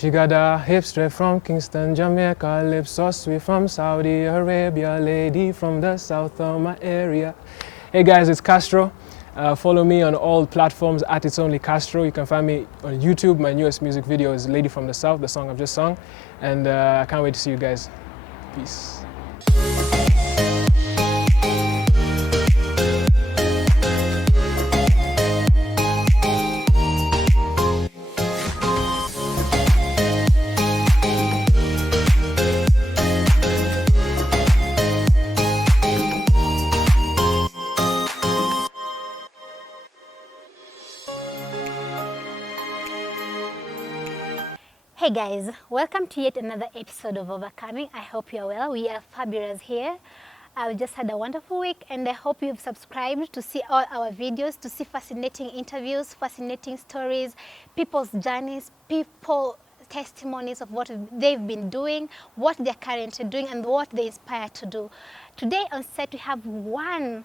She got a hip straight from Kingston, Jamaica, lips so sweet from Saudi Arabia, lady from the south of my area. Hey guys, it's Castro. Follow me on all platforms at It's Only Castro. You can find me on YouTube. My newest music video is Lady from the South, the song I've just sung. And I can't wait to see you guys. Peace. Hey guys, welcome to yet another episode of Overcoming. I hope you're well. We are fabulous here. We just had a wonderful week and I hope you've subscribed to see all our videos, to see fascinating interviews, fascinating stories, people's journeys, people testimonies of what they've been doing, what they're currently doing and what they inspire to do. Today on set we have one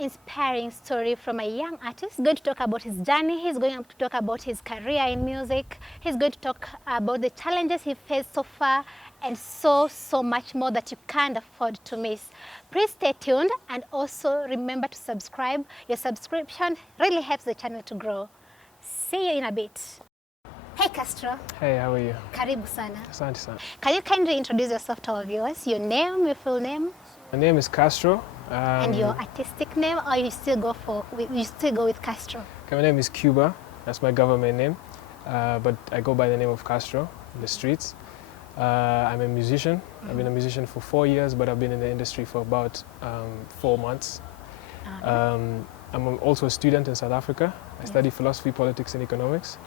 inspiring story from a young artist. He's going to talk about his journey. He's going to talk about his career in music. He's going to talk about the challenges he faced so far and so much more that you can't afford to miss. Please stay tuned and also remember to subscribe. Your subscription really helps the channel to grow. See you in a bit. Hey Castro. Hey, how are you? Karibu sana. Asante sana. Can you kindly introduce yourself to our viewers? Your name, your full name? My name is Castro. And your artistic name, or you still go with Castro? Okay, my name is Cuba. That's my government name. But I go by the name of Castro in the streets. I'm a musician. I've been a musician for 4 years, but I've been in the industry for about 4 months. I'm also a student in South Africa. I study philosophy, politics, and economics.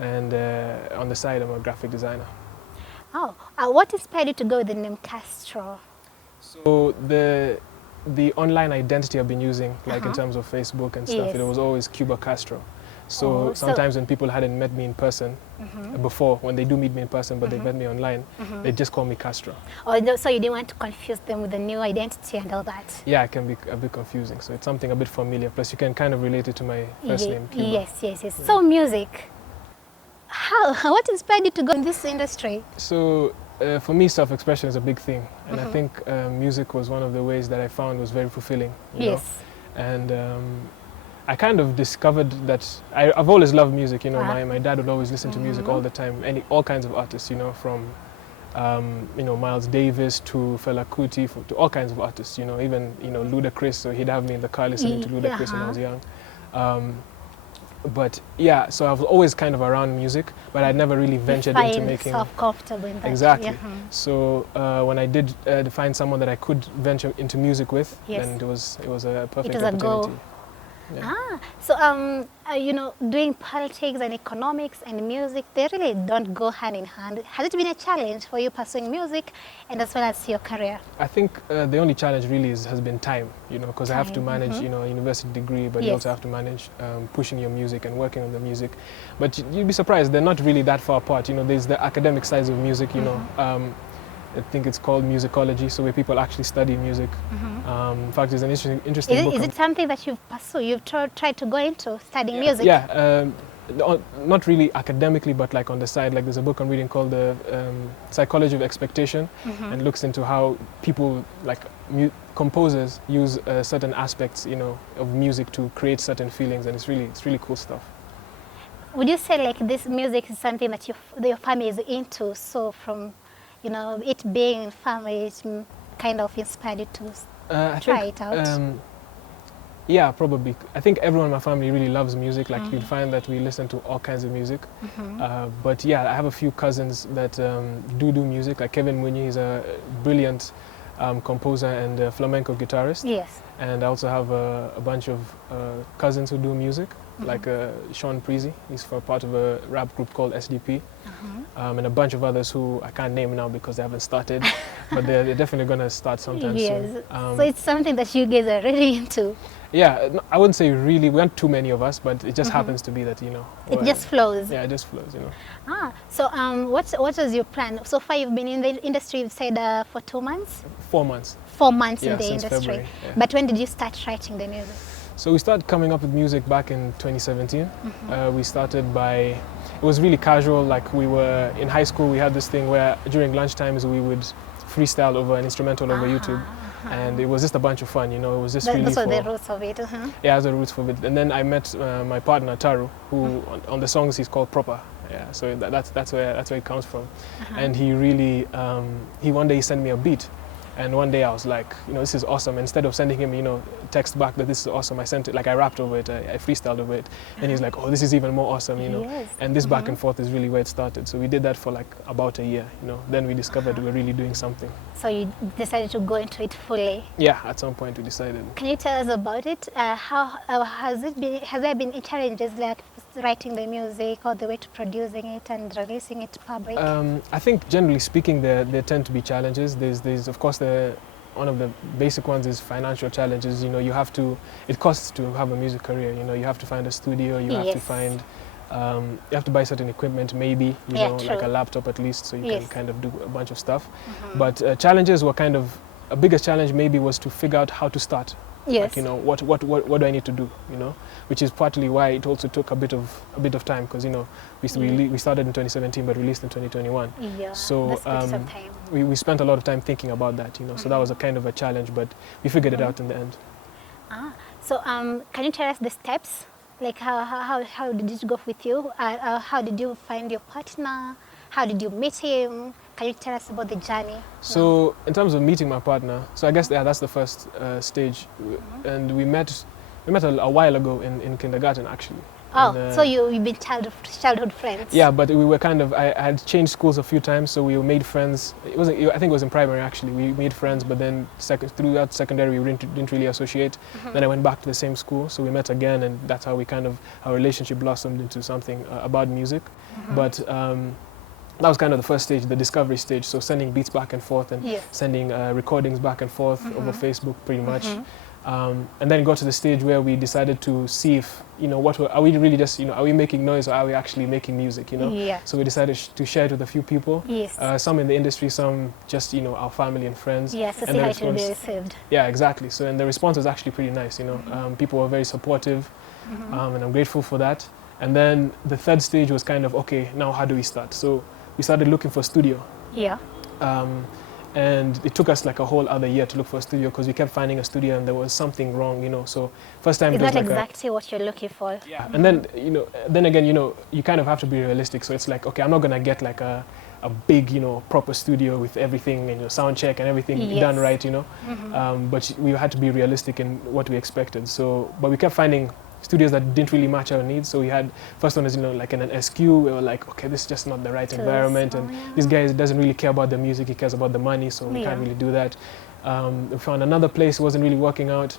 And on the side, I'm a graphic designer. Oh, what inspired you to go with the name Castro? So the online identity I've been using, like in terms of Facebook and stuff, it was always Cuba Castro. So sometimes when people hadn't met me in person before, when they do meet me in person, but they met me online, they just call me Castro. Oh, so you didn't want to confuse them with the new identity and all that? Yeah, it can be a bit confusing. So it's something a bit familiar. Plus you can kind of relate it to my first name, Cuba. Yes. Yeah. So music, what inspired you to go in this industry? So for me, self-expression is a big thing, and I think music was one of the ways that I found was very fulfilling. You know? And I kind of discovered that I've always loved music. You know, my dad would always listen to music all the time, all kinds of artists. You know, from Miles Davis to Fela Kuti to all kinds of artists. You know, even Ludacris. So he'd have me in the car listening to Ludacris when I was young. But yeah, so I was always kind of around music, but I never really ventured into making yourself comfortable in that. Exactly. So when I did find someone that I could venture into music with, then it was a perfect opportunity. Yeah. So doing politics and economics and music, they really don't go hand in hand. Has it been a challenge for you pursuing music and as well as your career? I think the only challenge really has been time, because I have to manage, a university degree, but you also have to manage pushing your music and working on the music. But you'd be surprised, they're not really that far apart. There's the academic sides of music, I think it's called musicology, so where people actually study music. In fact, there's an interesting book. Is it something that you've pursued? You've tried to go into studying music? Yeah, not really academically, but like on the side. Like there's a book I'm reading called The Psychology of Expectation, and looks into how people, like composers, use certain aspects, of music to create certain feelings, and it's really cool stuff. Would you say like this music is something that your family is into? So from it being in family, it kind of inspired you to try it out? Yeah, probably. I think everyone in my family really loves music. Like you'd find that we listen to all kinds of music. But yeah, I have a few cousins that do music. Like Kevin Munyi, he's a brilliant composer and flamenco guitarist. Yes. And I also have a bunch of cousins who do music. Like Sean Preezy, he's for part of a rap group called SDP, and a bunch of others who I can't name now because they haven't started, but they're definitely going to start sometime soon. So it's something that you guys are really into? Yeah, I wouldn't say really, we aren't too many of us, but it just happens to be that, it just flows. Yeah, it just flows, So what was your plan? So far you've been in the industry, you've said for 2 months? 4 months. 4 months in the industry. February, But when did you start writing the music? So we started coming up with music back in 2017. We started by it was really casual. Like we were in high school, we had this thing where during lunch times we would freestyle over an instrumental over YouTube. And it was just a bunch of fun, you know. It was just really those for... were the roots of it. Yeah, that's the roots of it. And then I met my partner Taru, who on the songs he's called Proper. Yeah, so that's where it comes from. And he really one day he sent me a beat, and one day I was like, you know, this is awesome. Instead of sending him, you know, text back that this is awesome, I sent it, like I rapped over it, I freestyled over it, and he's like, oh, this is even more awesome, you know. Yes. And this back and forth is really where it started. So we did that for like about a year, you know. Then we discovered we were really doing something. So you decided to go into it fully. Yeah, at some point we decided. Can you tell us about it? How has it been? Has there been any challenges like writing the music or the way to producing it and releasing it to public? I think generally speaking, there tend to be challenges. There's of course one of the basic ones is financial challenges. You know, you have to. It costs to have a music career. You know, you have to find a studio. You have to find. You have to buy certain equipment, maybe, you know, true. like a laptop at least, so you can kind of do a bunch of stuff. But challenges were kind of, a biggest challenge maybe was to figure out how to start. Yes. Like, you know, what do I need to do, you know, which is partly why it also took a bit of time, because, you know, we started in 2017 but released in 2021. Yeah, so that's some time. we spent a lot of time thinking about that, you know, so that was a kind of a challenge, but we figured it out in the end. So can you tell us the steps? Like how did it go with you? How did you find your partner? How did you meet him? Can you tell us about the journey? So in terms of meeting my partner, so I guess that's the first stage, and we met a while ago in kindergarten actually. Oh, and, so you've been childhood friends? Yeah, but we were kind of, I had changed schools a few times, so we made friends. I think it was in primary actually. We made friends, but then throughout secondary we didn't really associate. Then I went back to the same school, so we met again, and that's how our relationship blossomed into something about music. But that was kind of the first stage, the discovery stage. So sending beats back and forth and sending recordings back and forth over Facebook pretty much. And then it got to the stage where we decided to see if, you know, are we really just, you know, are we making noise or are we actually making music, you know? Yeah. So we decided to share it with a few people. Yes. Some in the industry, some just, you know, our family and friends. Yes, to see how it will be received. Yeah, exactly. So, and the response was actually pretty nice, you know. People were very supportive, and I'm grateful for that. And then the third stage was kind of, okay, now how do we start? So we started looking for a studio. Yeah. And it took us like a whole other year to look for a studio because we kept finding a studio and there was something wrong, you know. So first time it's it was not like exactly what you're looking for. Yeah, and then, you know, then again, you know, you kind of have to be realistic. So it's like, okay, I'm not gonna get like a big, you know, proper studio with everything and your sound check and everything done right, you know. But we had to be realistic in what we expected. So, but we kept finding studios that didn't really match our needs. So we had, first one is, you know, like in an SQ, we were like, okay, this is just not the right environment, and this guy doesn't really care about the music, he cares about the money, so we can't really do that. We found another place, it wasn't really working out.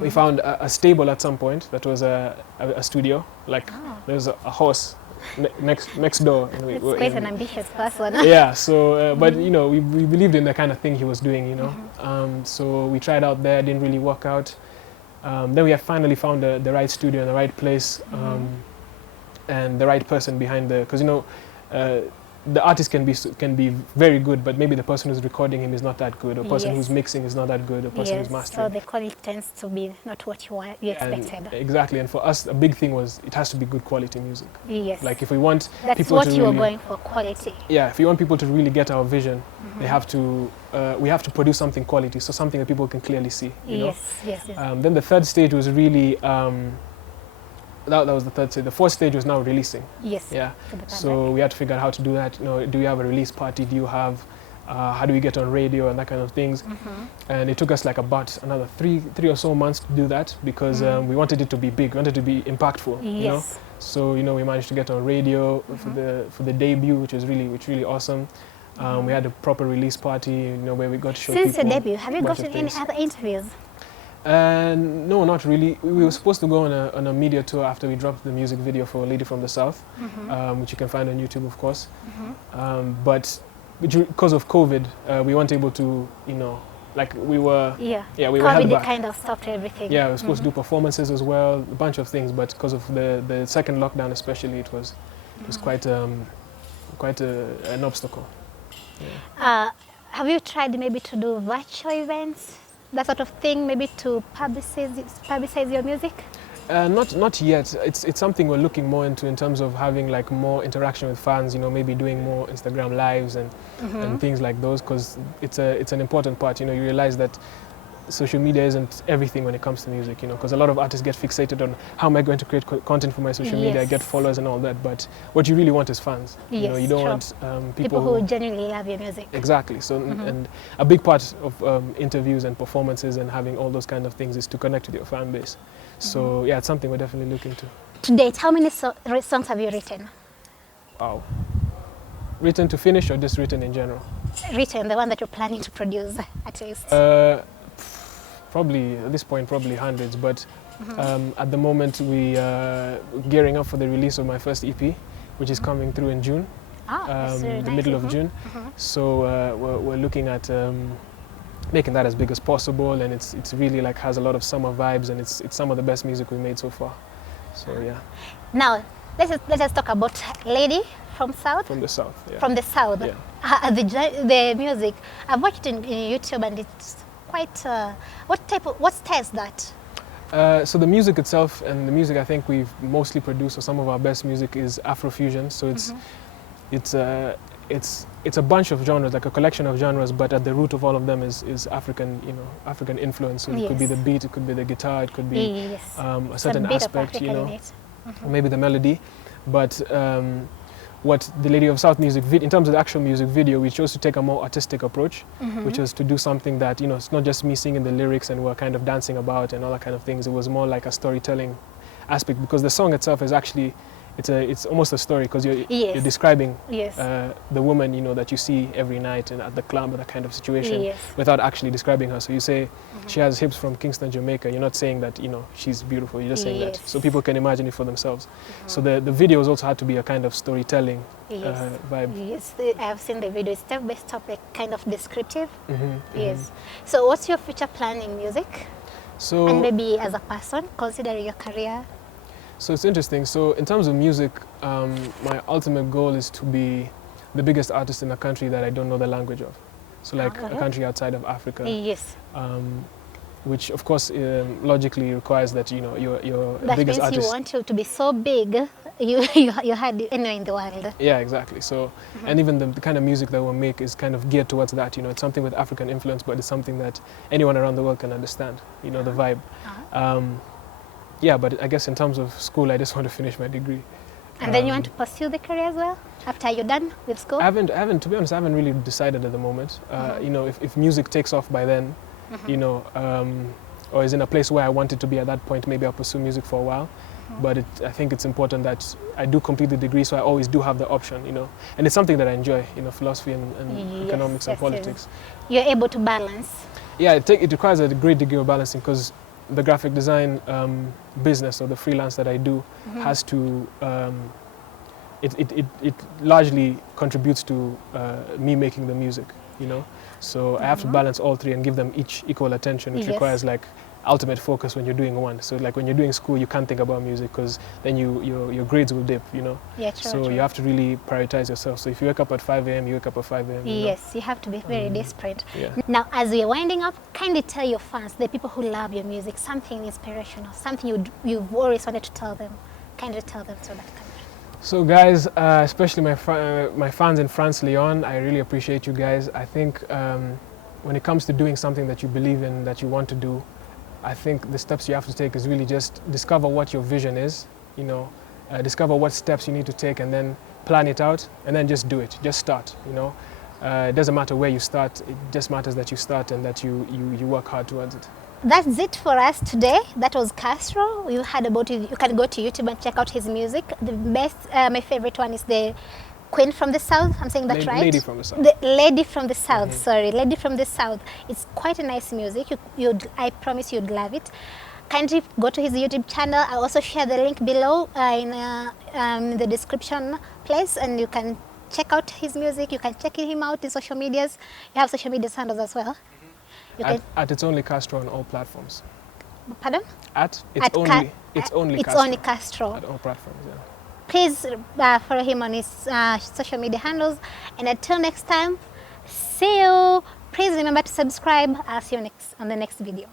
We found a stable at some point that was a studio, like there was a horse next door. It's quite an ambitious person. Yeah, so, but you know, we believed in the kind of thing he was doing, you know. So we tried out there, didn't really work out. Then we have finally found the right studio in the right place, and the right person behind because, you know, the artist can be very good, but maybe the person who's recording him is not that good, or the person who's mixing is not that good, or the person who's mastering. So the quality tends to be not what you expected. Exactly, and for us, a big thing was it has to be good quality music. Yes. Like if we want That's people what to you really, were going for, quality. Yeah, if you want people to really get our vision, they have to. We have to produce something quality, so something that people can clearly see. You know? Yes. Then the third stage was really. That was the third stage. The fourth stage was now releasing. Yes. Yeah. So we had to figure out how to do that. You know, do we have a release party? Do you have? How do we get on radio and that kind of things? And it took us like about another three or so months to do that because we wanted it to be big, we wanted it to be impactful. Yes. You know? So you know, we managed to get on radio for the debut, which was really awesome. We had a proper release party, you know, where we got to show people. Since your debut, have you gotten any other interviews? No, not really. We were supposed to go on a media tour after we dropped the music video for A Lady from the South, which you can find on YouTube, of course. But because of COVID, we weren't able to, you know, like we were. Yeah, we were held back. COVID kind of stopped everything. Yeah, we were supposed to do performances as well, a bunch of things, but because of the second lockdown, especially, it was quite an obstacle. Yeah. Have you tried maybe to do virtual events? That sort of thing, maybe to publicize your music? Not yet. It's something we're looking more into in terms of having like more interaction with fans. You know, maybe doing more Instagram lives and things like those, because it's an important part. You know, you realize that social media isn't everything when it comes to music. You know, because a lot of artists get fixated on how am I going to create content for my social media, get followers and all that. But what you really want is fans. Yes, you know, you don't want people who genuinely love your music. Exactly. So and a big part of interviews and performances and having all those kind of things is to connect with your fan base. So yeah, it's something we're definitely looking to. To date, how many songs have you written? Wow. Written to finish or just written in general? Written, the one that you're planning to produce at least. Probably at this point, probably hundreds. But at the moment, we are gearing up for the release of my first EP, which is coming through in June, the middle of June. So we're looking at making that as big as possible, and it's really like has a lot of summer vibes, and it's some of the best music we made so far. So yeah. Now let us talk about Lady from South. From the South. Yeah. From the South. Yeah. The music, I've watched it in YouTube, and it's quite. What style is that? So the music itself, and the music I think we've mostly produced, or some of our best music, is Afrofusion. So it's a bunch of genres, like a collection of genres, but at the root of all of them is African, you know, African influence. So it could be the beat, it could be the guitar, it could be a certain aspect, you know, or maybe the melody. But what the Lady of South music in terms of the actual music video, we chose to take a more artistic approach, which was to do something that, you know, it's not just me singing the lyrics and we're kind of dancing about and all that kind of things. It was more like a storytelling aspect, because the song itself is actually, it's almost a story, because you're describing the woman, you know, that you see every night and at the club, that kind of situation, without actually describing her. So you say she has hips from Kingston, Jamaica. You're not saying that, you know, she's beautiful. You're just saying that, so people can imagine it for themselves. So the videos also had to be a kind of storytelling vibe. Yes, I've seen the video. It's step by step, kind of descriptive. Yes. So what's your future plan in music? So, and maybe as a person, considering your career? So it's interesting. So in terms of music, my ultimate goal is to be the biggest artist in a country that I don't know the language of. So like a country outside of Africa. Yes. Which of course logically requires that, you know, you're the biggest artist. That means you want to be so big, you had anywhere in the world. Yeah, exactly. So and even the kind of music that we'll make is kind of geared towards that. You know, it's something with African influence, but it's something that anyone around the world can understand. You know, the vibe. Yeah, but I guess in terms of school, I just want to finish my degree. And then you want to pursue the career as well after you're done with school? I haven't, to be honest, I haven't really decided at the moment. You know, if music takes off by then, you know, or is in a place where I want it to be at that point, maybe I'll pursue music for a while. But I think it's important that I do complete the degree, so I always do have the option, you know. And it's something that I enjoy, you know, philosophy and economics and politics. You're able to balance? Yeah, it requires a great degree of balancing, because the graphic design business, or the freelance that I do, has to, it largely contributes to me making the music, you know. So I have to balance all three and give them each equal attention, which requires like ultimate focus when you're doing one. So like when you're doing school, you can't think about music, because then your grades will dip, you know. Yeah, true, so you have to really prioritize yourself. So if you wake up at 5 a.m., you wake up at 5 a.m. Yes, you have to be very desperate. Yeah. Now, as we're winding up, kindly tell your fans, the people who love your music, something inspirational, something you've always wanted to tell them. Kindly tell them so that can. So guys, especially my fans in France, Lyon, I really appreciate you guys. I think when it comes to doing something that you believe in, that you want to do, I think the steps you have to take is really just discover what your vision is, you know, discover what steps you need to take, and then plan it out, and then just do it. Just start, you know. It doesn't matter where you start, it just matters that you start and that you work hard towards it. That's it for us today. That was Castro. You heard about it. You can go to YouTube and check out his music. The best, my favorite one is the Queen from the South. I'm saying that right? Lady from the South. The Lady from the South, sorry. Lady from the South. It's quite a nice music. I promise you'd love it. Kindly go to his YouTube channel. I'll also share the link below in the description place, and you can check out his music. You can check him out in social medias. You have social media handles as well. At It's Only Castro on all platforms. Pardon? It's only Castro. At all platforms, yeah. Please follow him on his social media handles. And until next time, see you. Please remember to subscribe. I'll see you on the next video.